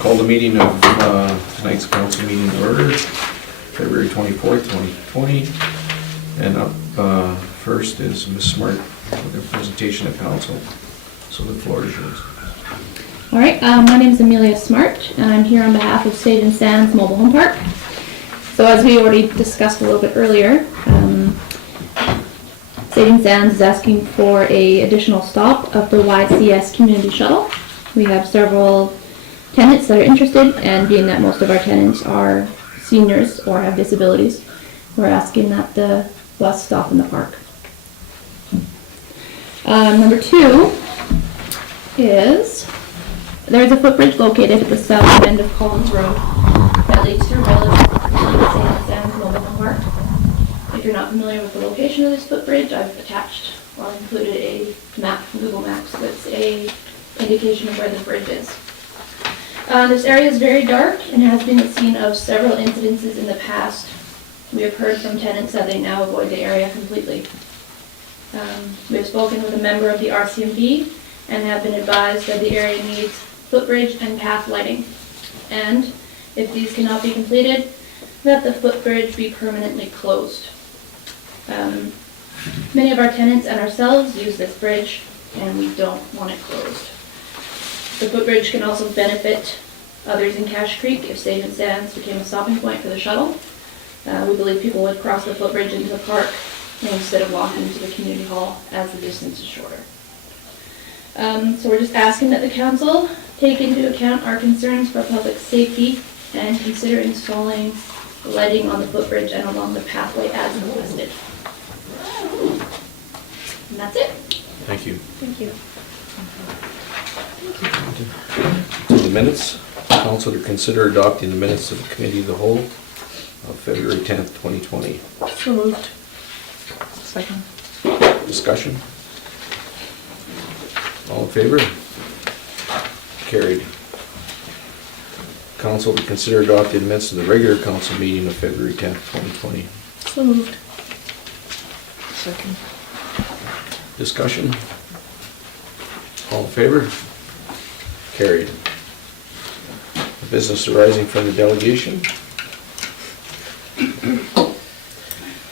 Call the meeting of tonight's council meeting in order, February 24th, 2020. And up first is Ms. Smart with a presentation of council. So the floor is yours. All right, my name is Amelia Smart, and I'm here on behalf of Sage and Sands Mobile Home Park. So as we already discussed a little bit earlier, Sage and Sands is asking for an additional stop of the YCS Community Shuttle. We have several tenants that are interested, and being that most of our tenants are seniors or have disabilities, we're asking that the bus stop in the park. Number two is there's a footbridge located at the south end of Collins Road that leads to St. Sands Mobile Home Park. If you're not familiar with the location of this footbridge, I've attached or included a map from Google Maps that's a indication of where the bridge is. This area is very dark and has been the scene of several incidences in the past. We have heard from tenants that they now avoid the area completely. We have spoken with a member of the RCMB and have been advised that the area needs footbridge and path lighting. And if these cannot be completed, that the footbridge be permanently closed. Many of our tenants and ourselves use this bridge and we don't want it closed. The footbridge can also benefit others in Cache Creek if Sage and Sands became a stopping point for the shuttle. We believe people would cross the footbridge into the park instead of walking to the community hall as the distance is shorter. So we're just asking that the council take into account our concerns for public safety and consider installing lighting on the footbridge and along the pathway as requested. And that's it. Thank you. Thank you. To the minutes, council to consider adopting the minutes of the committee of the whole of February 10th, 2020. So moved. Second. Discussion? All in favor? Carried. Council to consider adopting the minutes of the regular council meeting of February 10th, 2020. So moved. Second. Discussion? All in favor? Carried. The business arising from the delegation.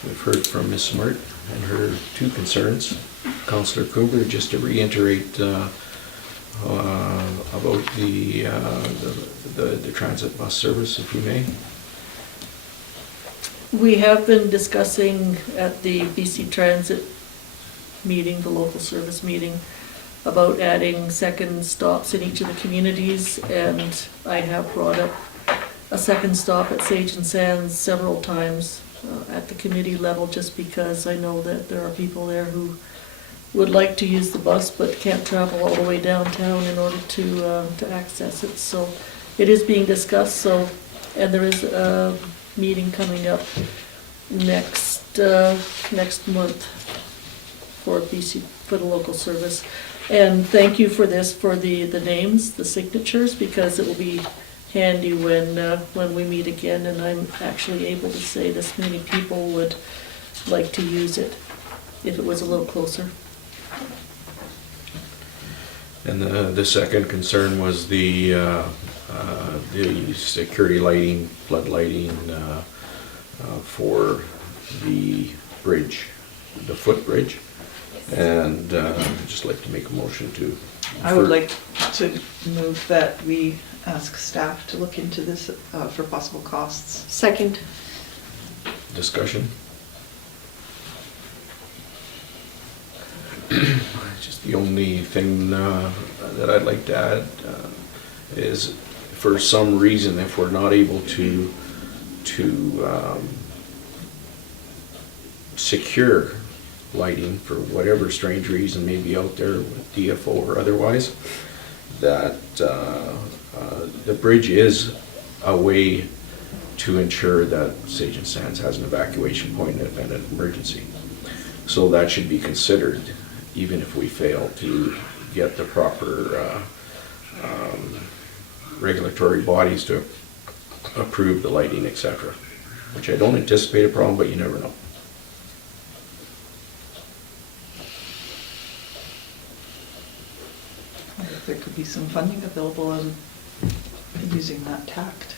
We've heard from Ms. Smart and her two concerns. Councillor Coomber, just to reiterate about the transit bus service, if you may. We have been discussing at the BC Transit meeting, the local service meeting, about adding second stops in each of the communities, and I have brought up a second stop at Sage and Sands several times at the committee level, just because I know that there are people there who would like to use the bus but can't travel all the way downtown in order to access it. So it is being discussed. So, and there is a meeting coming up next month for BC, for the local service. And thank you for this, for the names, the signatures, because it will be handy when we meet again and I'm actually able to say this many people would like to use it if it was a little closer. And the second concern was the security lighting, flood lighting for the bridge, the footbridge. And I'd just like to make a motion to... I would like to move that we ask staff to look into this for possible costs. Second. Discussion? Just the only thing that I'd like to add is, for some reason, if we're not able to secure lighting for whatever strange reason may be out there with DFO or otherwise, that the bridge is a way to ensure that Sage and Sands has an evacuation point in the event of emergency. So that should be considered, even if we fail to get the proper regulatory bodies to approve the lighting, etc. Which I don't anticipate a problem, but you never know. There could be some funding available in using that tact,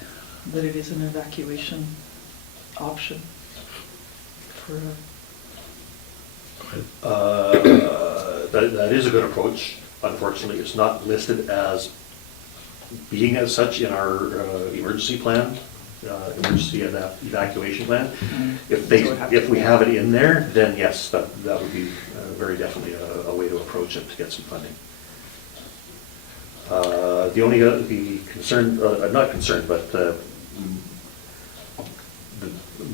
that it is an evacuation option for That is a good approach. Unfortunately, it's not listed as being as such in our emergency plan, emergency evacuation plan. If we have it in there, then yes, that would be very definitely a way to approach it to get some funding. The only concern, not concerned, but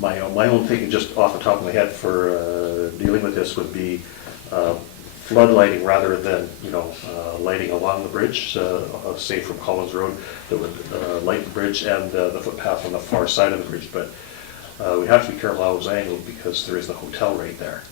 my own thinking just off the top of my head for dealing with this would be flood lighting rather than, lighting along the bridge, say from Collins Road, that would light the bridge and the footpath on the far side of the bridge. But we have to be careful how it's angled because there is the hotel right there.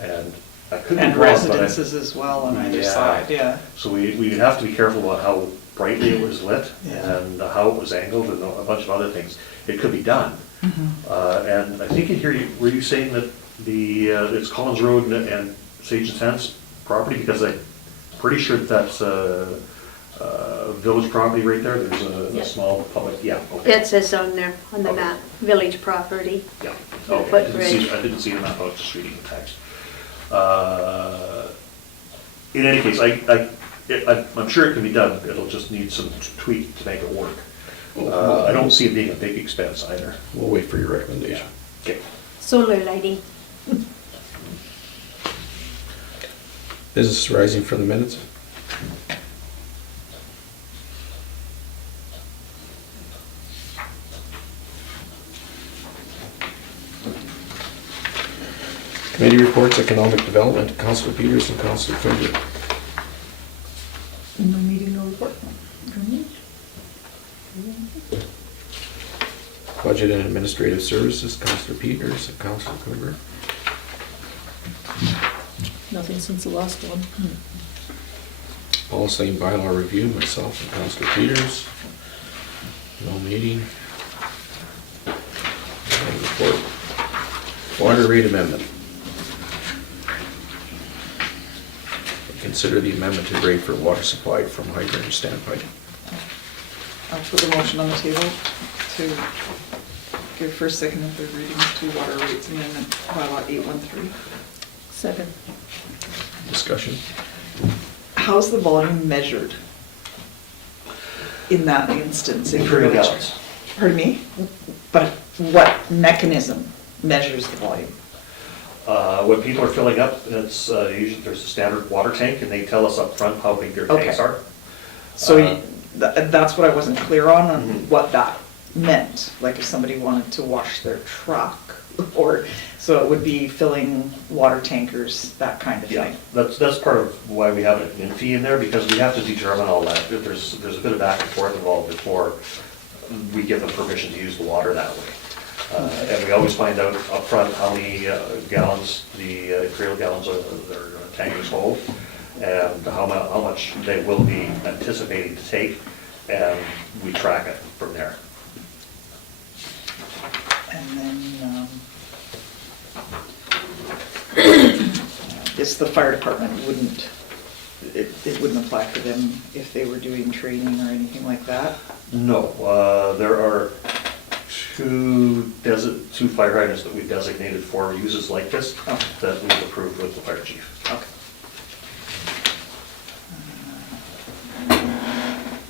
And I could be wrong, but residences as well on either side, yeah. So we'd have to be careful about how brightly it was lit Yeah. and how it was angled and a bunch of other things. It could be done. And I think in here, were you saying that it's Collins Road and Sage and Sands property? Because I'm pretty sure that's village property right there. There's a small public, yeah, okay. It says on there, on the Okay. map, village property. Yeah, The okay. footbridge. I didn't see the map, I was just reading the text. In any case, I'm sure it can be done. It'll just need some tweak to make it work. I don't see it being a big expense either. We'll wait for your recommendation. Okay. Solar lighting. Business arising from the minutes? Committee reports, economic development, Councillor Peters and Councillor Coomber. No meeting, no report. Budget and administrative services, Councillor Peters and Councillor Coomber. Nothing since the last one. Policy and bylaw review, myself and Councillor Peters. No meeting. No report. Water rate amendment. Consider the amendment to rate for water supplied from hydrant and standpipe. I'll put the motion on the table to give first, second, and third readings to water rates amendment bylaw 813. Second. Discussion. How's the volume measured in that instance? Imperial gallons. Pardon me? But what mechanism measures the volume? When people are filling up, it's usually there's a standard water tank, and they tell us up front how big their Okay. tanks are. So that's what I wasn't clear on what that meant. Like if somebody wanted to wash their truck, or, so it would be filling water tankers, that kind of Yeah, thing. that's part of why we have an admin fee in there, because we have to determine all that. There's a bit of back and forth involved before we give them permission to use the water that way. And we always find out upfront how many gallons the imperial gallons of their tankers hold, and how much they will be anticipating to take, and we track it from there. And then, the fire department wouldn't, it wouldn't apply for them if they were doing training or anything like that? No, there are two fire hydrants that we've designated for uses like this that we've approved with the fire chief. Okay.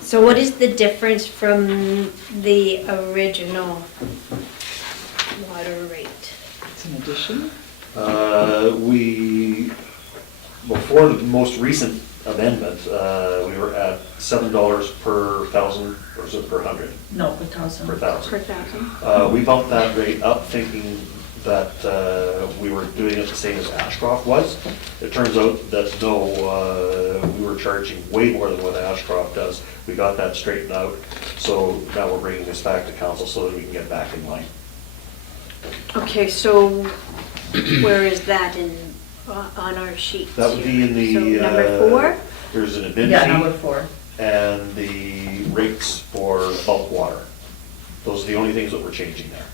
So what is the difference from the original water rate? It's an addition? Before the most recent amendment, we were at $7 per thousand, or is it per hundred? No, per thousand. Per thousand. Per thousand? We bumped that rate up thinking that we were doing it the same as Ashcroft was. It turns out that no, we were charging way more than what Ashcroft does. We got that straightened out, so now we're bringing this back to council so that we can get back in line. Okay, so where is that on our sheet? That would be in the... So number 4? There's an admin Yeah, number fee 4. and the rates for bulk water. Those are the only things that we're changing there.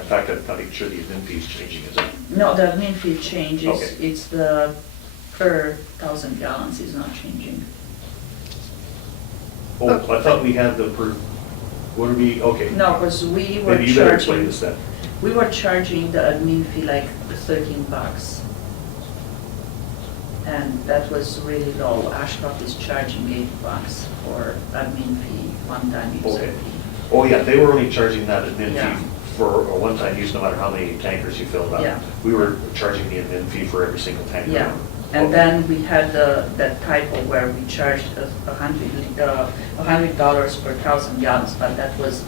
In fact, I'm not even sure the admin fee is changing, is it? No, the admin fee changes. Okay. It's the per 1,000 gallons is not changing. Oh, I thought we had what are we, okay. No, because we were Maybe you better explain charging, this then. we were charging the admin fee like $13. And that was really low. Ashcroft is charging $8 for admin fee, one-time user Okay. fee. Oh, yeah, they were only charging that admin Yeah. fee for a one-time use, no matter how many tankers you filled up. Yeah. We were charging the admin fee for every single tanker. Yeah, and Okay. then we had that typo where we charged $100 per 1,000 gallons, but that was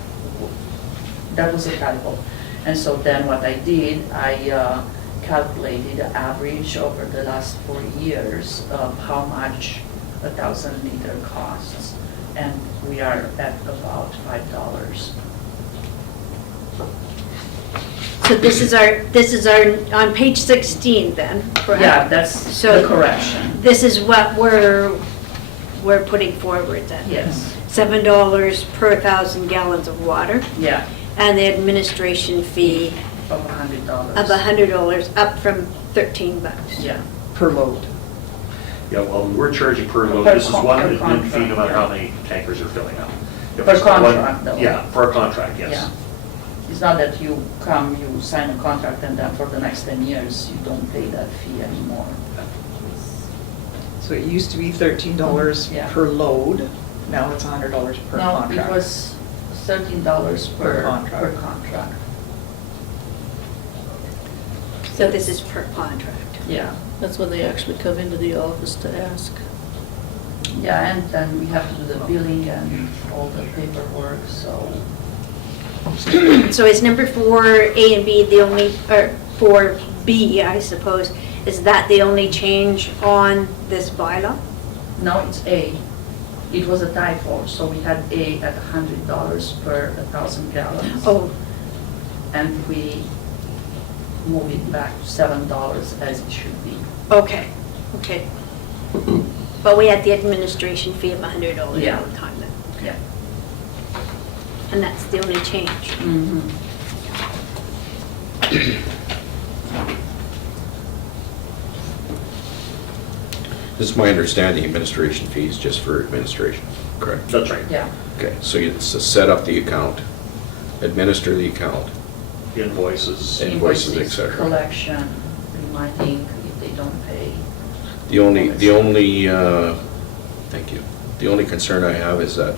a typo. And so then what I did, I calculated the average over the last 4 years of how much 1,000 liter costs, and we are at about $5. So this is our, on page 16 then, correct? Yeah, that's So- the correction. This is what we're putting forward then? Yes, $7 per 1,000 gallons of water, yeah, and the administration fee of $100. of $100, up from $13. Yeah. Per load. Yeah, well, we're charging per load, Per this is con- one per admin fee, no contract, matter how yeah. many tankers you're filling up. If Per it's one- contract, though. Yeah, for a contract, Yeah. yes. It's not that you come, you sign a contract, and then for the next 10 years, you don't pay that fee anymore. So it used to be $13 Yeah. per load, now it's $100 per No, contract. it was $13 Per per contract. per contract. So this is per contract. Yeah, That's when they actually come into the office to ask. yeah, and then we have to do the billing and all the paperwork, so, So is number 4A and B the only, or 4B, I suppose, is that the only change on this bylaw? no, it's A. It was a typo, so we had A at $100 per 1,000 gallons. Oh, And we move it back to $7 as it should be. okay, okay. But we had the administration fee of $100 Yeah. all the time then, Yeah. and that's the only change. Mm-hmm. This is my understanding, administration fees just for administration, correct? That's right. Yeah, Okay, so it's to set up the account, administer the account, Invoices. Invoices, et cetera. collection, reminding if they don't pay. The only, thank you. The only concern I have is that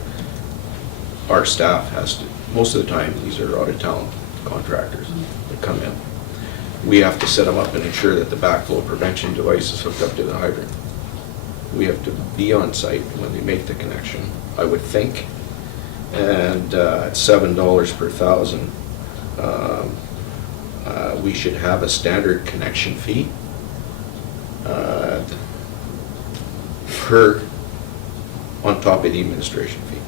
our staff has to, most of the time, these are out-of-town contractors that come in. We have to set them up and ensure that the backflow prevention device is hooked up to the hydrant. We have to be on site when they make the connection, I would think. And at $7 per 1,000, we should have a standard connection fee per, on top of the administration fee.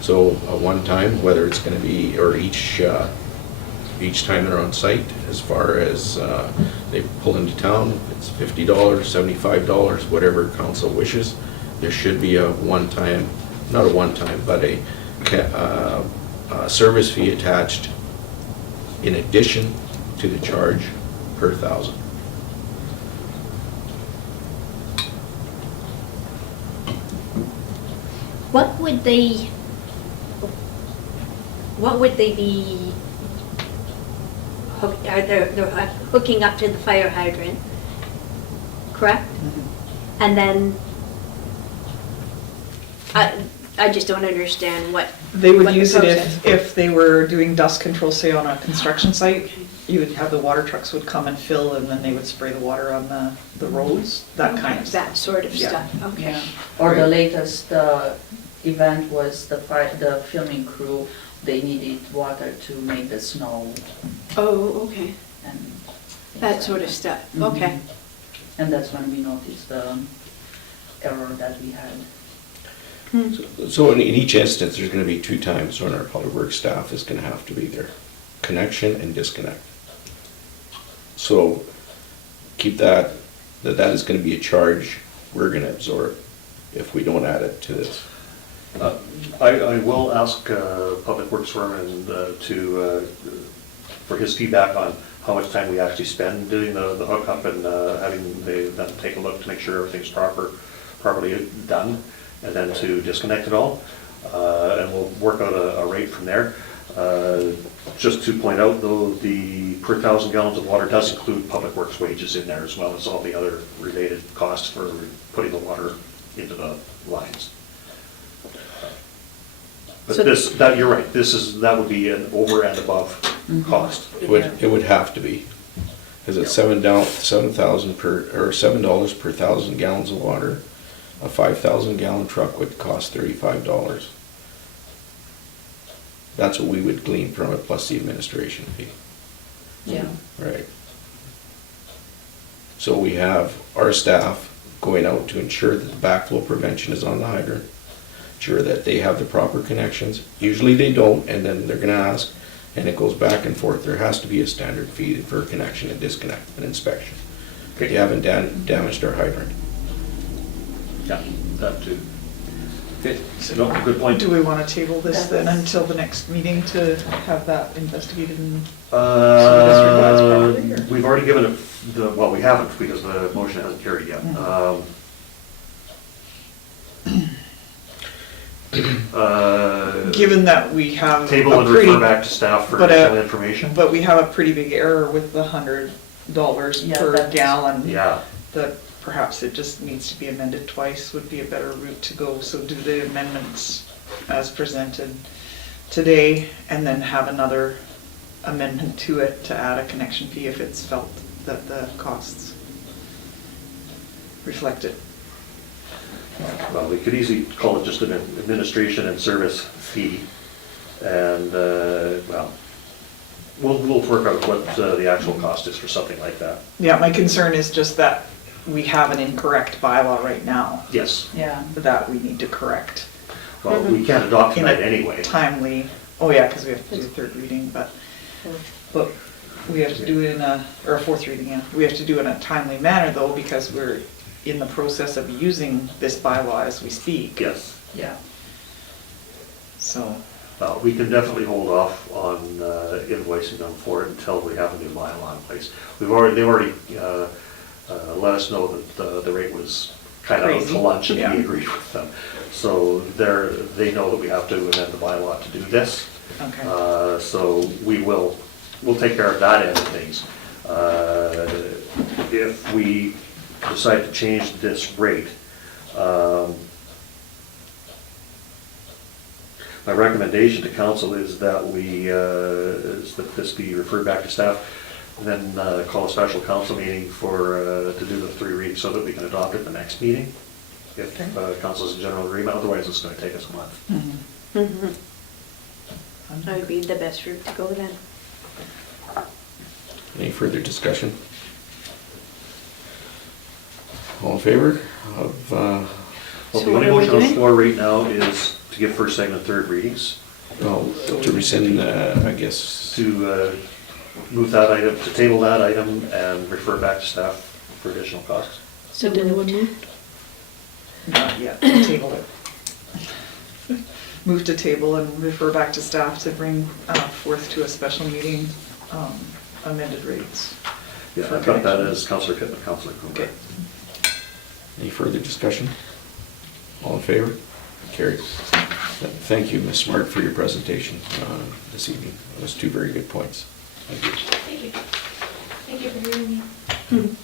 So a one-time, whether it's going to be, or each time they're on site, as far as they pull into town, it's $50, $75, whatever council wishes. There should be a one-time, not a one-time, but a service fee attached in addition to the charge per 1,000. What would they be, they're hooking up to the fire hydrant, correct? And then, I just don't understand what. They would what the use it process- if they were doing dust control, say on a construction site. You would have the water trucks would come and fill, and then they would spray the water on the roads, that kind of stuff. That sort of Yeah. stuff, okay. Yeah. Or the latest event was the filming crew, they needed water to make the snow Oh, okay, and. things that like sort of that. stuff, Mhm. okay. And that's when we noticed the error that we had. So in each instance, there's going to be 2 times when our public works staff is going to have to be there. Connection and disconnect. So keep that is going to be a charge we're going to absorb if we don't add it to this. I will ask Public Works Foreman for his feedback on how much time we actually spend doing the hookup and having them take a look to make sure everything's proper. properly done, and then to disconnect it all. And we'll work out a rate from there. Just to point out though, the per 1,000 gallons of water does include public works wages in there, as well as all the other related costs for putting the water into the lines. But So- you're right, that would be an over and above cost. It would have to be, because it's $7,000 per, or $7 per 1,000 gallons of water. A 5,000 gallon truck would cost $35. That's what we would glean from it, plus the administration fee. Yeah. Right. So we have our staff going out to ensure that the backflow prevention is on the hydrant, ensure that they have the proper connections. Usually they don't, and then they're gonna ask, and it goes back and forth. There has to be a standard fee for connection and disconnect and inspection. If you haven't damaged our hydrant. Yeah, that too. Okay, no, good point. Do we want to table this then until the next meeting to have that investigated and? We've already given it, well, we haven't, because the motion hasn't carried yet. Given that we have Table a and pretty, refer back to staff for but, additional information. but we have a pretty big error with the $100 Yeah, per that's- gallon. Yeah, That perhaps it just needs to be amended twice would be a better route to go. So do the amendments as presented today and then have another amendment to it to add a connection fee if it's felt that the costs reflect it. well, we could easily call it just an administration and service fee. And, well, we'll work out what the actual cost is for something like that. Yeah, my concern is just that we have an incorrect bylaw right now Yes, Yeah. that we need to correct. well, we can't adopt In tonight a anyway. timely, oh yeah, because we have to do a third reading, but we have to do it in a, or a fourth reading, yeah. We have to do it in a timely manner though, because we're in the process of using this bylaw as we speak. Yes, Yeah. So, well, we can definitely hold off on invoicing them for it until we have a new bylaw in place. They've already let us know that the rate was kind of out to Crazy. lunch, and Yeah. we agreed with them. So they know that we have to amend the bylaw to do this. okay. So we'll take care of that end of things. If we decide to change this rate, my recommendation to council is that this be referred back to staff, and then call a special council meeting to do the 3 readings so that we can adopt it the next meeting, if council is in general agreement. Otherwise, it's going to take us a month. That would be the best route to go then. Any further discussion? All in favor of, Well, So the what only are we motion on the doing? floor right now is to give first, second, and third readings, well, to rescind, I guess, to move that item, to table that item and refer back to staff for additional costs. So did anyone move? Not yet, table it. Move to table and refer back to staff to bring forth to a special meeting amended rates. Yeah, For I've got that connections. as Councillor Pittman, Councillor Coomber. Okay. any further discussion? All in favor? Carried. Thank you, Ms. Smart, for your presentation this evening. Those 2 very good points. Thank you. Thank you. Thank you for hearing me.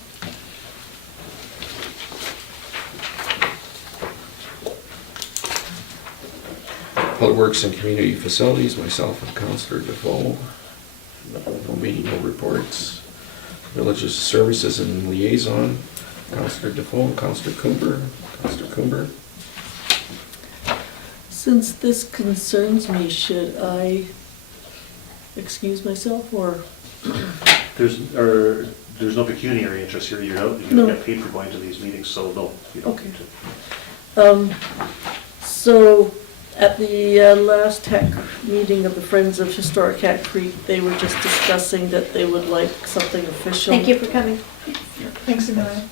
Public Works and Community Facilities, myself and Councillor Defoe. No meeting, no reports. Villages Services and Liaison, Councillor Defoe, Councillor Coomber. Councillor Coomber. Since this concerns me, should I excuse myself or? There's no pecuniary interest here, you don't No. get paid for going to these meetings, so no, you don't Okay. need to. So at the last TEC meeting of the Friends of Historic Cat Creek, they were just discussing that they would like something official. Thank you for coming. Thanks, Amelia.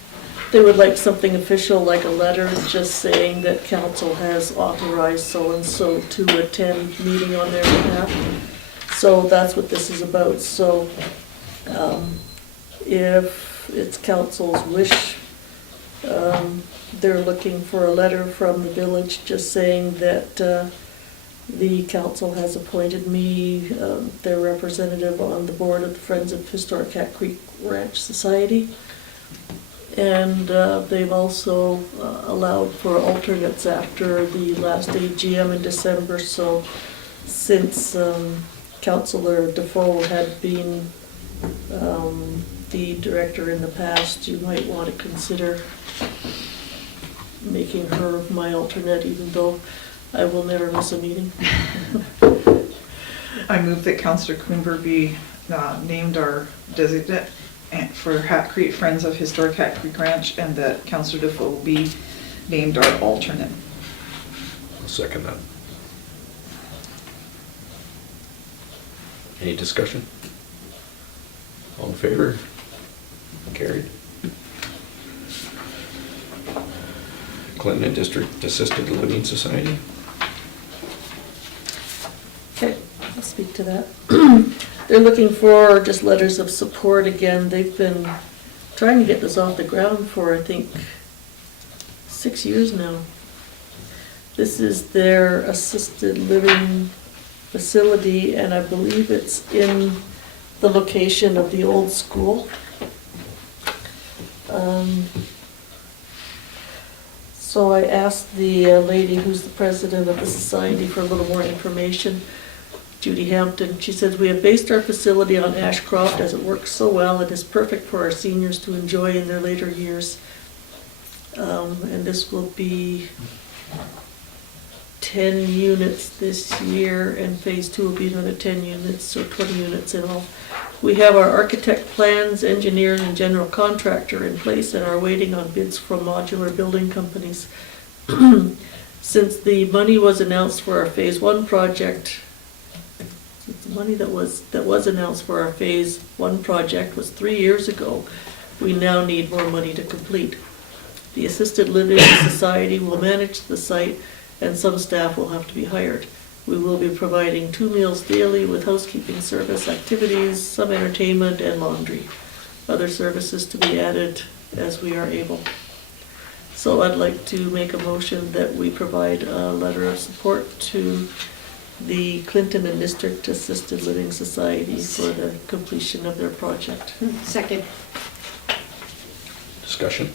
They would like something official, like a letter just saying that council has authorized so-and-so to attend meeting on their behalf. So that's what this is about. So if it's council's wish, they're looking for a letter from the village just saying that the council has appointed me their representative on the board of the Friends of Historic Cat Creek Ranch Society. And they've also allowed for alternates after the last AGM in December. So since Councillor Defoe had been the director in the past, you might want to consider making her my alternate, even though I will never miss a meeting. I move that Councillor Coomber be named our designate for Hat Creek Friends of Historic Hat Creek Ranch, and that Councillor Defoe be named our alternate. I'll second that. Any discussion? All in favor? Carried. Clinton District Assisted Living Society. Okay, I'll speak to that. They're looking for just letters of support again. They've been trying to get this off the ground for, I think, 6 years now. This is their assisted living facility, and I believe it's in the location of the old school. So I asked the lady who's the president of the society for a little more information, Judy Hampton. She says, we have based our facility on Ashcroft as it works so well and is perfect for our seniors to enjoy in their later years. And this will be 10 units this year, and phase 2 will be another 10 units, so 20 units in all. We have our architect plans, engineers, and general contractor in place and are waiting on bids from modular building companies. Since the money was announced for our phase 1 project, the money that was announced for our phase 1 project was 3 years ago, we now need more money to complete. The Assisted Living Society will manage the site, and some staff will have to be hired. We will be providing 2 meals daily with housekeeping service, activities, some entertainment, and laundry. Other services to be added as we are able. So I'd like to make a motion that we provide a letter of support to the Clinton and District Assisted Living Society for the completion of their project. Second. Discussion?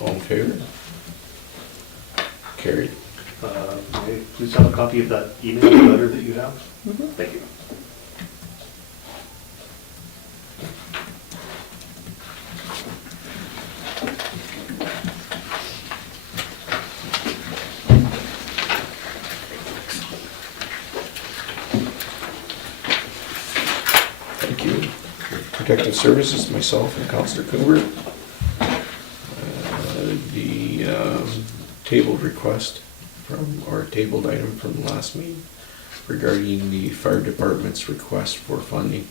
All in favor? Carried. May I please have a copy of that email letter that you have? Thank you. Thank you. Protective Services, myself and Councillor Coomber. The tabled request from, or tabled item from the last meeting regarding the fire department's request for funding.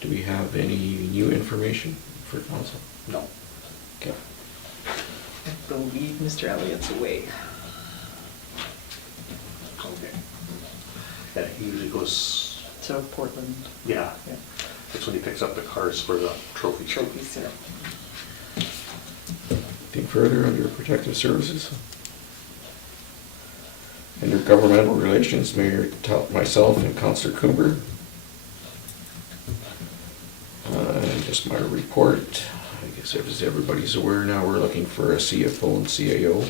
Do we have any new information for council? No. Okay. I believe Mr. Elliott's away. Okay. Yeah, he usually goes, To Portland. yeah, Yeah. that's when he picks up the cars for the trophy. Trophies, yeah. Anything further under Protective Services? Under Governmental Relations, Mayor, myself and Councillor Coomber. Just my report. I guess as everybody's aware now, we're looking for a CFO and CAO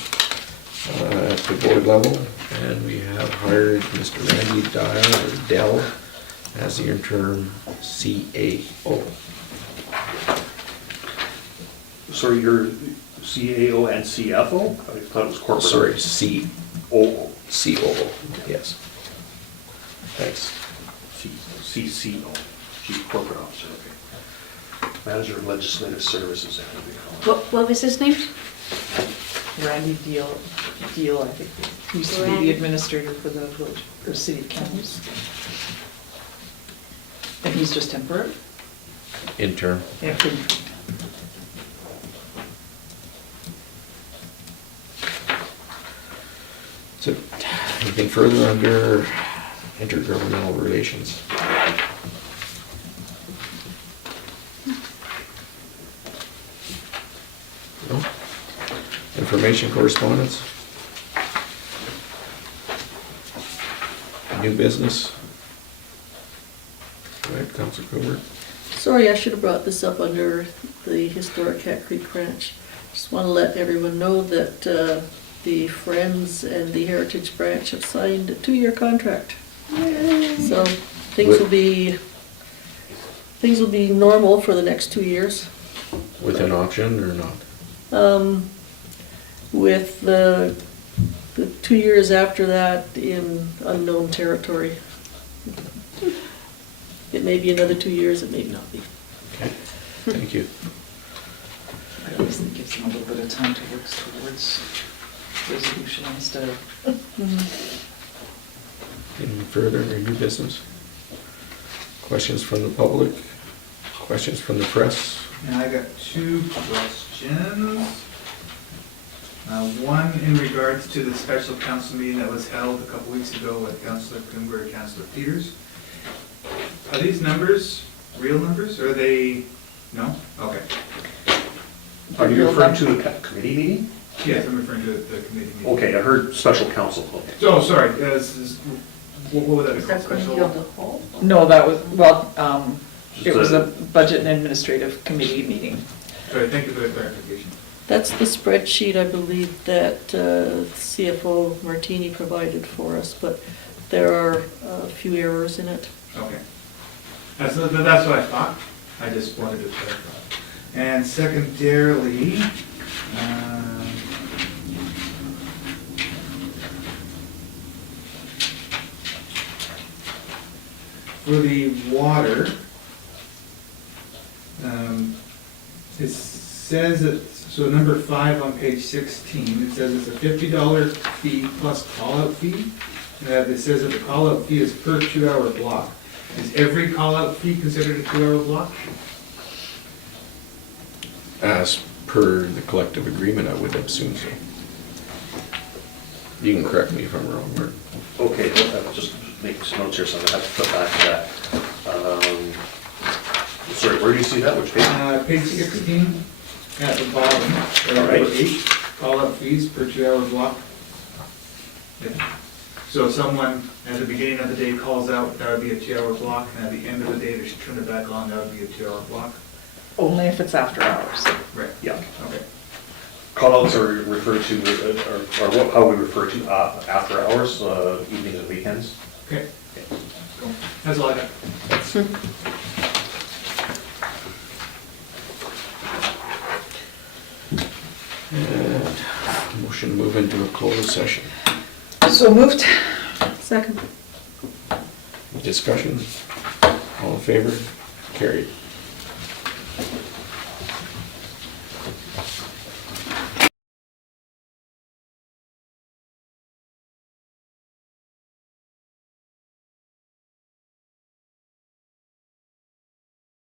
at the board level. And we have hired Mr. Randy Dell as the interim CAO. Sorry, you're CAO and CFO? I thought it was corporate. Sorry, COO. COO, yes. Thanks. CCO, Chief Corporate Officer, okay. Manager of Legislative Services. What was his name? Randy Deal, I think, he used to be Randy. the administrator for the village, or city of Kamloops. And he's just temporary? Interim. Yeah. So, anything further under intergovernmental relations? Information correspondence? New business? Go ahead, Councillor Coomber. Sorry, I should have brought this up under the historic Cat Creek Ranch. Just want to let everyone know that the Friends and the Heritage Branch have signed a 2-year contract. So things will be normal for the next 2 years. With an option or not? With the 2 years after that in unknown territory. It may be another 2 years, it may not be. Okay, thank you. I always think it gives them a little bit of time to work towards resolution instead of. Any further in new business? Questions from the public? Questions from the press? And I got 2 questions. One in regards to the special council meeting that was held a couple weeks ago with Councillor Coomber and Councillor Peters. Are these numbers real numbers, or are they, no? Okay. Are you referring to the committee meeting? Yes, I'm referring to the committee meeting. Okay, I heard special council, okay. Oh, sorry, what would that be Is called? that committee Special? of the whole? No, that was, well, it was a Just budget and administrative committee meeting. Sorry, thank you for the clarification. That's the spreadsheet, I believe, that CFO Martini provided for us, but there are a few errors in it. Okay. That's what I thought. I just wanted to clarify. And secondarily, for the water, it says that, so number 5 on page 16, it says it's a $50 fee plus call-out fee. It says that the call-out fee is per 2-hour block. Is every call-out fee considered a 2-hour block? As per the collective agreement, I would assume so. You can correct me if I'm wrong, Mark. Okay, I'll just make some notes here, so I'm gonna have to put back to that. Sorry, where do you see that, which page? Page 16, at the bottom, number 8, call-out fees per 2-hour block. Yeah. So if someone at the beginning of the day calls out, that would be a 2-hour block, and at the end of the day, they should turn it back on, that would be a 2-hour block? Only if it's after hours. Right. Yeah. Okay. Callouts are referred to, or how we refer to after hours, evenings and weekends. Okay. Cool. That's all I got. And motion to move into a closed session. So moved. Second. Discussion? All in favor? Carried.